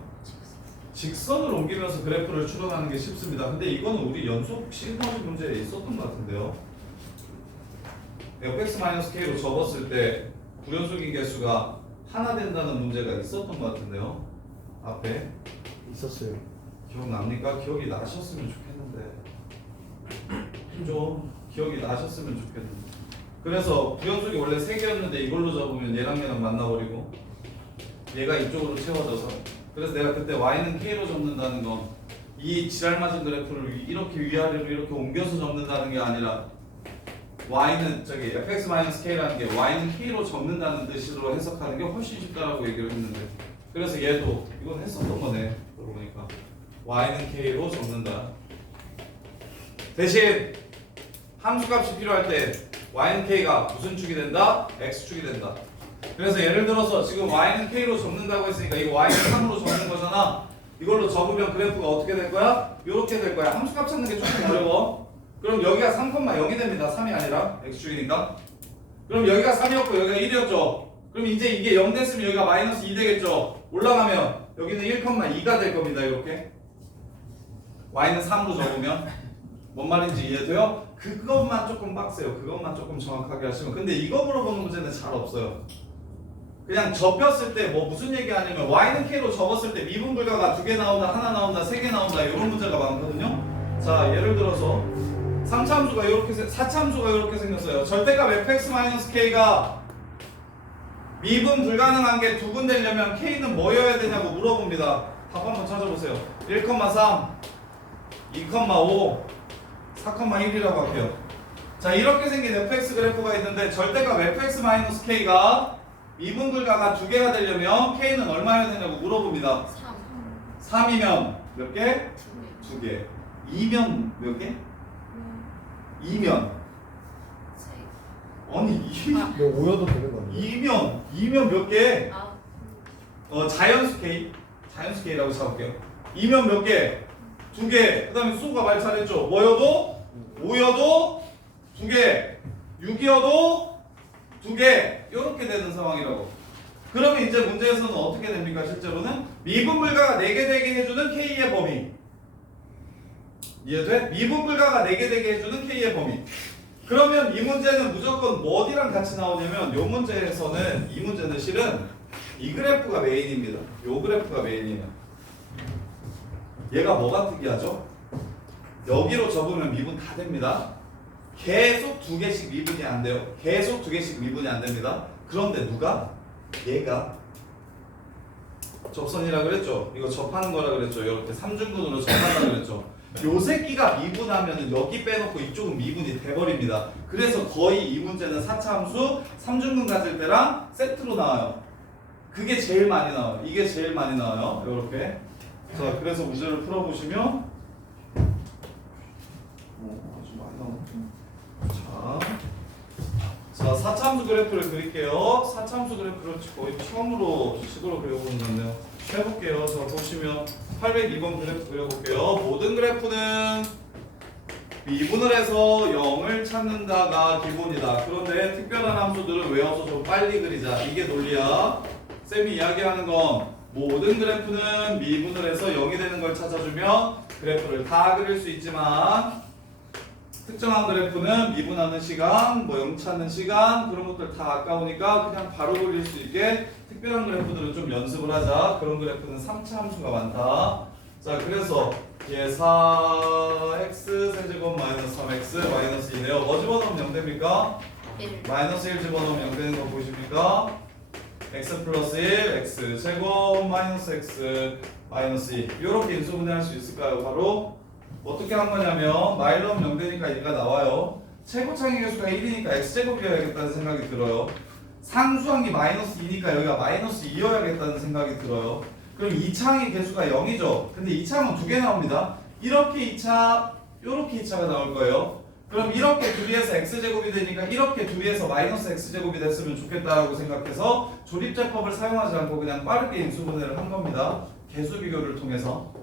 직선을 옮기면서 그래프를 추론하는 게 쉽습니다. 근데 이거는 우리 연속 시너지 문제에 있었던 것 같은데요. fx-k로 접었을 때 부연속인 개수가 하나 된다는 문제가 있었던 것 같은데요. 앞에 있었어요. 기억납니까? 기억이 나셨으면 좋겠는데 좀 기억이 나셨으면 좋겠는데 그래서 부연속이 원래 3개였는데 이걸로 접으면 얘랑 얘랑 만나버리고 얘가 이쪽으로 채워져서 그래서 내가 그때 y는 k로 접는다는 건 이 지랄맞은 그래프를 이렇게 위아래로 이렇게 옮겨서 접는다는 게 아니라 y는 저기 fx-k라는 게 y는 k로 접는다는 뜻으로 해석하는 게 훨씬 쉽다라고 얘기를 했는데 그래서 얘도 이건 했었던 거네. 그러고 보니까 y는 k로 적는다. 대신 함수값이 필요할 때 y는 k가 무슨 축이 된다? x축이 된다. 그래서 예를 들어서 지금 y는 k로 적는다고 했으니까 이거 y는 3으로 적는 거잖아. 이걸로 적으면 그래프가 어떻게 될 거야? 이렇게 될 거야. 함수값 찾는 게 조금 어려워. 그럼 여기가 3,0이 됩니다. 3이 아니라 x축이니까. 그럼 여기가 3이었고 여기가 1이었죠. 그럼 이제 이게 0 됐으면 여기가 마이너스 2 되겠죠. 올라가면 여기는 1,2가 될 겁니다. 이렇게 y는 3으로 적으면 뭔 말인지 이해돼요? 그것만 조금 빡세요. 그것만 조금 정확하게 하시면. 근데 이거 물어보는 문제는 잘 없어요. 그냥 접혔을 때 뭐 무슨 얘기 하냐면 y는 k로 접었을 때 미분 불가가 2개 나온다, 하나 나온다, 3개 나온다 이런 문제가 많거든요. 자 예를 들어서 3차함수가 이렇게 4차함수가 이렇게 생겼어요. 절대값 fx-k가 미분 불가능한 게 두 군데려면 k는 뭐여야 되냐고 물어봅니다. 답 한번 찾아보세요. 1,3, 2,5, 4,1이라고 할게요. 자 이렇게 생긴 fx 그래프가 있는데 절대값 fx-k가 미분 불가가 2개가 되려면 k는 얼마여야 되냐고 물어봅니다. 3. 3이면 몇 개? 2개. 2면 몇 개? 2면 아니 뭐 오여도 되는 거 아니에요? 2면 몇 개? 아, 자연수 K라고 잡을게요. 2면 몇 개? 2개. 그 다음에 수가 말 잘했죠. 뭐여도? 5여도 2개. 6이어도 2개. 이렇게 되는 상황이라고. 그러면 이제 문제에서는 어떻게 됩니까? 실제로는 미분 불가가 4개 되게 해주는 K의 범위. 이해돼? 미분 불가가 4개 되게 해주는 K의 범위. 그러면 이 문제는 무조건 뭐 어디랑 같이 나오냐면 이 문제에서는 이 문제는 실은 이 그래프가 메인입니다. 이 그래프가 메인이에요. 얘가 뭐가 특이하죠? 여기로 접으면 미분 다 됩니다. 계속 2개씩 미분이 안 돼요. 계속 2개씩 미분이 안 됩니다. 그런데 누가? 얘가 접선이라 그랬죠? 이거 접하는 거라 그랬죠? 이렇게 3중근으로 접한다 그랬죠? 요 새끼가 미분하면 여기 빼놓고 이쪽은 미분이 돼버립니다. 그래서 거의 이 문제는 4차 함수 3중근 가질 때랑 세트로 나와요. 그게 제일 많이 나와요. 이게 제일 많이 나와요. 이렇게. 자, 그래서 문제를 풀어보시면 아주 많이 나오네. 자, 4차 함수 그래프를 그릴게요. 4차 함수 그래프를 거의 처음으로 식으로 그려보는 건데요. 해볼게요. 자, 보시면 802번 그래프 그려볼게요. 모든 그래프는 미분을 해서 0을 찾는다가 기본이다. 그런데 특별한 함수들을 외워서 좀 빨리 그리자. 이게 논리야. 쌤이 이야기하는 건 모든 그래프는 미분을 해서 0이 되는 걸 찾아주면 그래프를 다 그릴 수 있지만 특정한 그래프는 미분하는 시간, 뭐 0 찾는 시간 그런 것들 다 아까우니까 그냥 바로 그릴 수 있게 특별한 그래프들은 좀 연습을 하자. 그런 그래프는 3차 함수가 많다. 자, 그래서 얘 4x 세제곱 마이너스 3x 마이너스 2네요. 뭐 집어넣으면 0 됩니까? 1. 마이너스 1 집어넣으면 0 되는 거 보이십니까? x 플러스 1, x 제곱 마이너스 x 마이너스 2 이렇게 인수분해할 수 있을까요? 바로 어떻게 한 거냐면 마이너스 0 되니까 1가 나와요. 최고창의 개수가 1이니까 x제곱이어야겠다는 생각이 들어요. 상수항이 마이너스 2니까 여기가 마이너스 2여야겠다는 생각이 들어요. 그럼 2차항의 개수가 0이죠. 근데 2차항은 2개 나옵니다. 이렇게 2차, 이렇게 2차가 나올 거예요. 그럼 이렇게 둘이해서 x제곱이 되니까 이렇게 둘이해서 마이너스 x제곱이 됐으면 좋겠다라고 생각해서 조립제법을 사용하지 않고 그냥 빠르게 인수분해를 한 겁니다. 개수 비교를 통해서.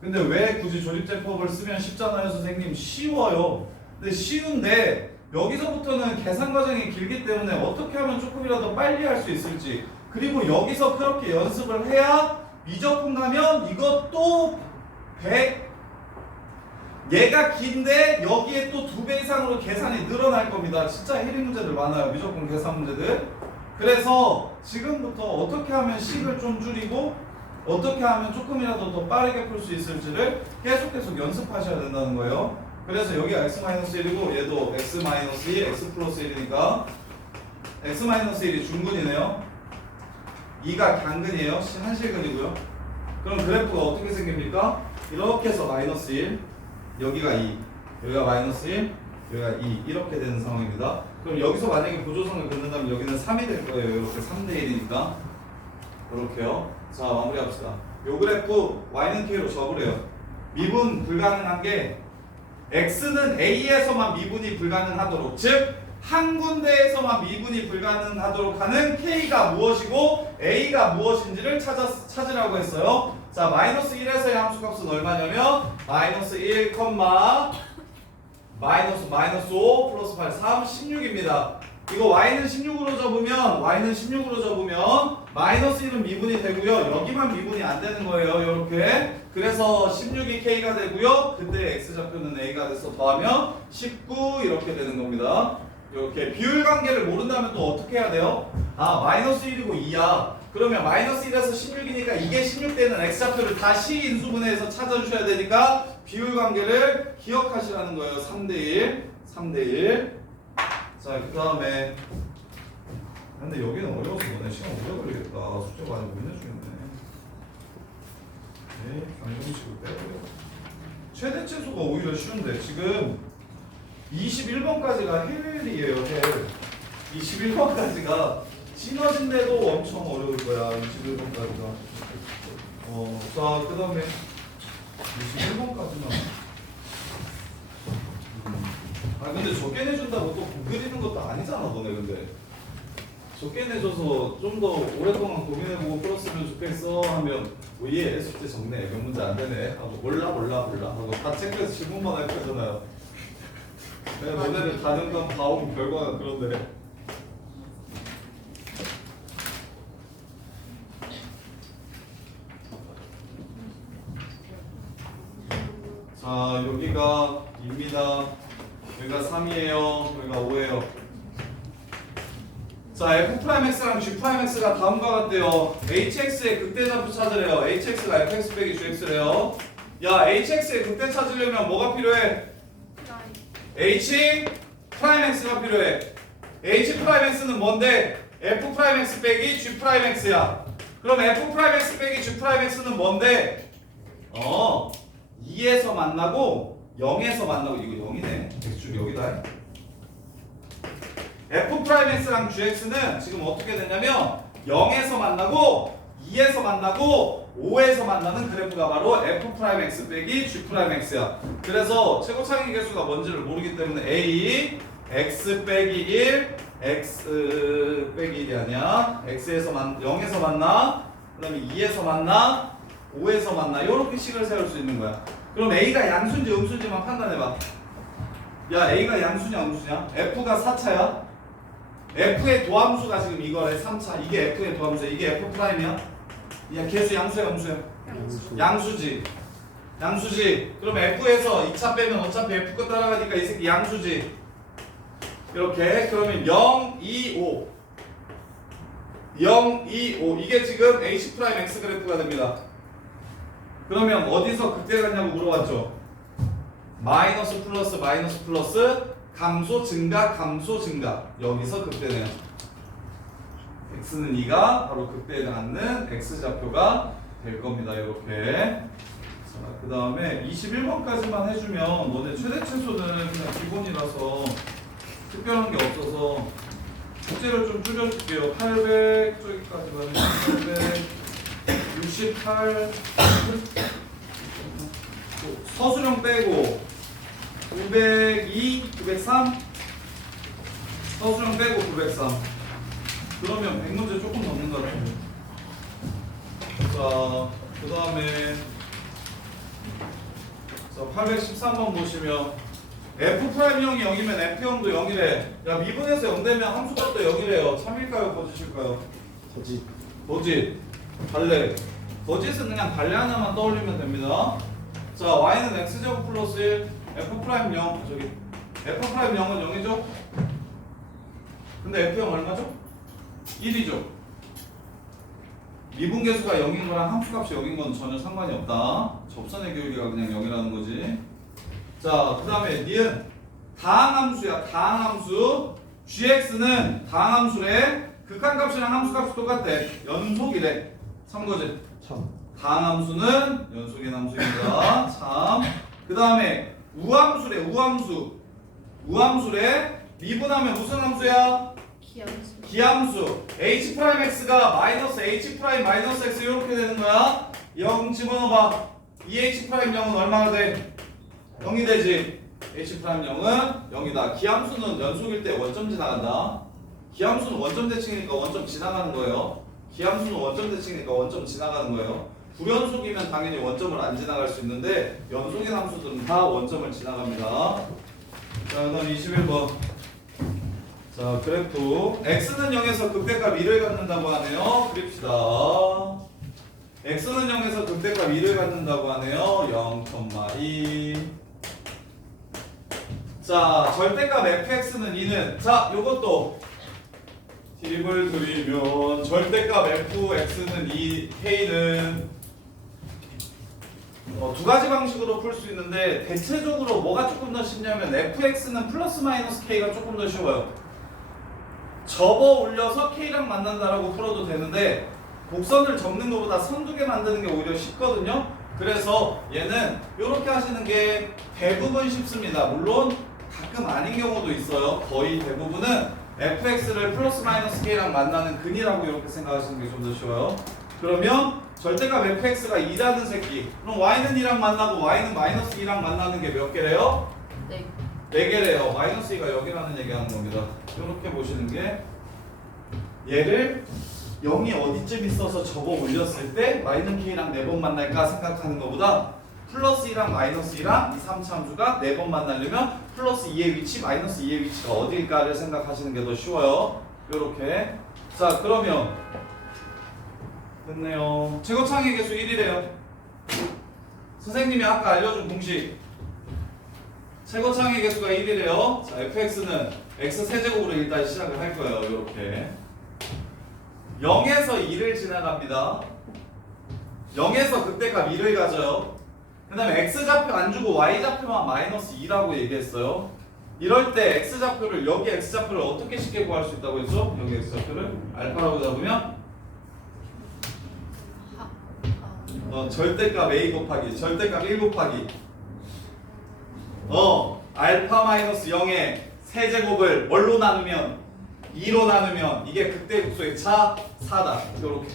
근데 왜 굳이 조립제법을 쓰면 쉽잖아요, 선생님? 쉬워요. 근데 쉬운데 여기서부터는 계산 과정이 길기 때문에 어떻게 하면 조금이라도 빨리 할 수 있을지, 그리고 여기서 그렇게 연습을 해야 미적분 가면 이것도 100 얘가 긴데 여기에 또 2배 이상으로 계산이 늘어날 겁니다. 진짜 해리 문제들 많아요. 미적분 계산 문제들. 그래서 지금부터 어떻게 하면 식을 좀 줄이고 어떻게 하면 조금이라도 더 빠르게 풀 수 있을지를 계속 연습하셔야 된다는 거예요. 그래서 여기가 x-1이고 얘도 x-2, x 플러스 1이니까 x-1이 중근이네요. 2가 강근이에요. 한실근이고요. 그럼 그래프가 어떻게 생깁니까? 이렇게 해서 마이너스 1, 여기가 2, 여기가 마이너스 1, 여기가 2 이렇게 되는 상황입니다. 그럼 여기서 만약에 보조선을 긋는다면 여기는 3이 될 거예요. 이렇게 3대 1이니까. 이렇게요. 자, 마무리합시다. 요 그래프 y는 k로 접으래요. 미분 불가능한 게 x는 a에서만 미분이 불가능하도록, 즉 한 군데에서만 미분이 불가능하도록 하는 k가 무엇이고 a가 무엇인지를 찾으라고 했어요. 자, 마이너스 1에서의 함수값은 얼마냐면 마이너스 1, 마이너스 5 플러스 8, 3, 16입니다. 이거 y는 16으로 접으면 마이너스 1은 미분이 되고요. 여기만 미분이 안 되는 거예요. 이렇게. 그래서 16이 k가 되고요. 그때 x좌표는 a가 돼서 더하면 19 이렇게 되는 겁니다. 이렇게 비율 관계를 모른다면 또 어떻게 해야 돼요? 아, 마이너스 1이고 2야. 그러면 마이너스 1에서 16이니까 이게 16되는 x좌표를 다시 인수분해해서 찾아주셔야 되니까 비율 관계를 기억하시라는 거예요. 3대1. 자, 그 다음에 근데 여기는 어려워서 너네 시간 오래 걸리겠다. 숙제 많이 못 내주겠네. 네, 방정식을 빼고요. 최대 최소가 오히려 쉬운데 지금 21번까지가 헬이에요. 헬. 21번까지가 시너진데도 엄청 어려울 거야. 21번까지가. 자, 그 다음에 21번까지만. 아, 근데 적게 내준다고 또 고그리는 것도 아니잖아, 너네 근데. 적게 내줘서 좀 더 오랫동안 고민해보고 풀었으면 좋겠어 하면 얘 숙제 적네, 몇 문제 안 되네 하고 몰라 하고 다 체크해서 질문만 할 거잖아요. 내가 너네들 다른 건 봐오면 결과가 그런데. 자, 여기가 2입니다. 여기가 3이에요. 여기가 5예요. 자, f'x랑 g'x가 다음과 같대요. hx의 극대좌표 찾으래요. hx가 fx 빼기 gx래요. 야, hx의 극대 찾으려면 뭐가 필요해? h'x가 필요해. h'x는 뭔데? f'x 빼기 g'x야. 그럼 f'x 빼기 g'x는 뭔데? 2에서 만나고 0에서 만나고. 이거 0이네. x축 여기다. f'x랑 gx는 지금 어떻게 되냐면 0에서 만나고 2에서 만나고 5에서 만나는 그래프가 바로 f'x 빼기 g'x야. 그래서 최고차기 계수가 뭔지를 모르기 때문에 a x 빼기 1 x 빼기 1이 아니야. x에서 0에서 만나, 그 다음에 2에서 만나, 5에서 만나, 이렇게 식을 세울 수 있는 거야. 그럼 a가 양수인지 음수인지만 판단해봐. 야, a가 양수냐 음수냐? f가 4차야. f의 도함수가 지금 이거래. 3차. 이게 f의 도함수야. 이게 f'이야. 야, 개수 양수야 음수야? 양수지. 그럼 f에서 2차 빼면 어차피 f 거 따라가니까 이 새끼 양수지. 이렇게. 그러면 0, 2, 5. 이게 지금 h'x 그래프가 됩니다. 그러면 어디서 극대 갔냐고 물어봤죠. 마이너스 플러스 감소 증가 여기서 극대네요. x는 2가 바로 극대에 닿는 x좌표가 될 겁니다. 이렇게. 자, 그 다음에 21번까지만 해주면 너네 최대 최소는 그냥 기본이라서 특별한 게 없어서 숙제를 좀 줄여줄게요. 800 저기까지만 868 서술형 빼고 902, 903 서술형 빼고 903 그러면 100문제 조금 넘는 것 같아요. 자, 그 다음에 813번 보시면 f'형이 0이면 f형도 0이래. 야, 미분에서 0되면 함수값도 0이래요. 참일까요? 거짓일까요? 거짓. 갈래. 거짓은 그냥 갈래 하나만 떠올리면 됩니다. 자, y는 x제곱 플러스 1 f'0 저기 f'0은 0이죠? 근데 f형 얼마죠? 1이죠. 미분계수가 0인 거랑 함수값이 0인 건 전혀 상관이 없다. 접선의 기울기가 그냥 0이라는 거지. 자, 그 다음에 니은 다항함수야. 다항함수. gx는 다항함수래. 극한값이랑 함수값이 똑같아. 연속이래. 참고지. 다항함수는 연속인 함수입니다. 참. 그 다음에 우함수래. 우함수래. 미분하면 무슨 함수야? 기함수 h'x가 마이너스 h' 마이너스 x 이렇게 되는 거야. 0 집어넣어봐. 2h'0은 얼마나 돼? 0이 되지. h'0은 0이다. 기함수는 연속일 때 원점 지나간다. 기함수는 원점 대칭이니까 원점 지나가는 거예요. 기함수는 원점 대칭이니까 원점 지나가는 거예요. 불연속이면 당연히 원점을 안 지나갈 수 있는데 연속인 함수들은 다 원점을 지나갑니다. 자, 그다음 21번. 자, 그래프 x는 0에서 극대값 1을 갖는다고 하네요. 그립시다. x는 0에서 극대값 1을 갖는다고 하네요. 0,2. 자, 절대값 fx는 2는 자, 요것도 팁을 드리면 절대값 fx는 2, k는 두 가지 방식으로 풀 수 있는데 대체적으로 뭐가 조금 더 쉽냐면 fx는 플러스 마이너스 k가 조금 더 쉬워요. 접어 올려서 k랑 만난다라고 풀어도 되는데 곡선을 접는 것보다 선 두 개 만드는 게 오히려 쉽거든요. 그래서 얘는 이렇게 하시는 게 대부분 쉽습니다. 물론 가끔 아닌 경우도 있어요. 거의 대부분은 fx를 플러스 마이너스 k랑 만나는 근이라고 이렇게 생각하시는 게 좀 더 쉬워요. 그러면 절대값 fx가 2라는 새끼. 그럼 y는 2랑 만나고 y는 마이너스 2랑 만나는 게 몇 개래요? 네. 4개래요. 마이너스 2가 여기라는 얘기하는 겁니다. 이렇게 보시는 게 얘를 0이 어디쯤 있어서 접어 올렸을 때 마이너스 k랑 4번 만날까 생각하는 것보다 플러스 2랑 마이너스 2랑 이 3차 함수가 4번 만나려면 플러스 2의 위치, 마이너스 2의 위치가 어딜까를 생각하시는 게 더 쉬워요. 이렇게. 자, 그러면 됐네요. 최고창의 개수 1이래요. 선생님이 아까 알려준 공식. 최고창의 개수가 1이래요. 자, fx는 x 세제곱으로 일단 시작을 할 거예요. 이렇게 0에서 2를 지나갑니다. 0에서 극대값 2를 가져요. 그 다음에 x좌표 안 주고 y좌표만 마이너스 2라고 얘기했어요. 이럴 때 x좌표를 여기 x좌표를 어떻게 쉽게 구할 수 있다고 했죠? 여기 x좌표를 알파라고 잡으면 절대값 a 곱하기 절대값 1 곱하기 알파 마이너스 0의 세제곱을 뭘로 나누면 2로 나누면 이게 극대극소의 차 4다. 이렇게.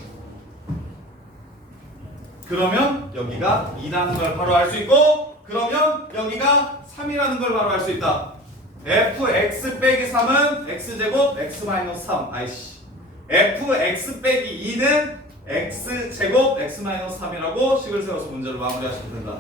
그러면 여기가 2라는 걸 바로 알 수 있고 그러면 여기가 3이라는 걸 바로 알 수 있다. fx 빼기 3은 x제곱 x 마이너스 3. 아이씨. fx 빼기 2는 x제곱 x 마이너스 3이라고 식을 세워서 문제를 마무리하시면 된다.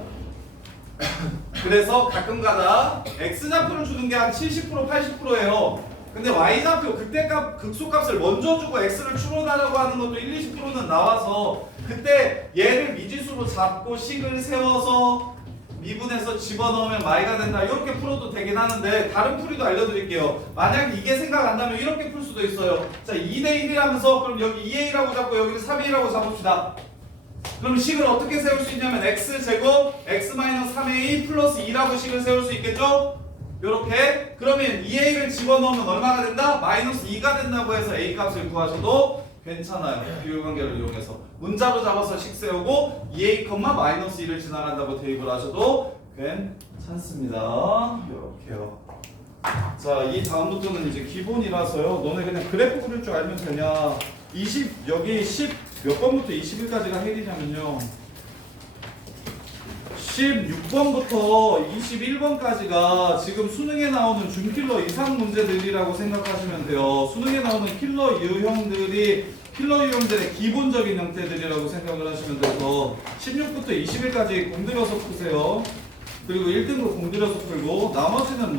그래서 가끔가다 x좌표를 주는 게 한 70% 80%예요. 근데 y좌표 극대값 극소값을 먼저 주고 x를 추론하라고 하는 것도 1, 20%는 나와서 그때 얘를 미지수로 잡고 식을 세워서 미분해서 집어넣으면 y가 된다 이렇게 풀어도 되긴 하는데 다른 풀이도 알려드릴게요. 만약 이게 생각 안 나면 이렇게 풀 수도 있어요. 자, 2대 1이라면서 그럼 여기 2a라고 잡고 여기는 3a라고 잡읍시다. 그럼 식을 어떻게 세울 수 있냐면 x제곱 x-3a 플러스 2라고 식을 세울 수 있겠죠? 요렇게. 그러면 2a를 집어넣으면 얼마가 된다? 마이너스 2가 된다고 해서 a 값을 구하셔도 괜찮아요. 비율관계를 이용해서 문자로 잡아서 식 세우고 2a, 마이너스 2를 지나간다고 대입을 하셔도 괜찮습니다. 이렇게요. 자, 이 다음부터는 이제 기본이라서요. 너네 그냥 그래프 그릴 줄 알면 되냐. 여기 10 몇 번부터 21까지가 해리냐면요. 16번부터 21번까지가 지금 수능에 나오는 준킬러 이상 문제들이라고 생각하시면 돼요. 수능에 나오는 킬러 유형들이 킬러 유형들의 기본적인 형태들이라고 생각을 하시면 돼서 16부터 20일까지 공들여서 푸세요. 그리고 1등급 공들여서 풀고 나머지는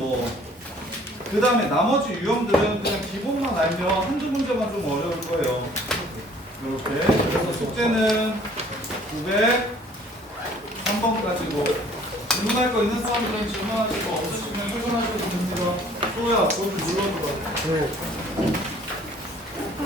그 다음에 나머지 유형들은 그냥 기본만 알면 한두 문제만 좀 어려울 거예요. 이렇게. 그래서 숙제는 903번까지고 질문할 거 있는 사람들은 질문하시고 없으시면 퇴근하셔도 됩니다. 소야, 거기 눌러줘봐. 네.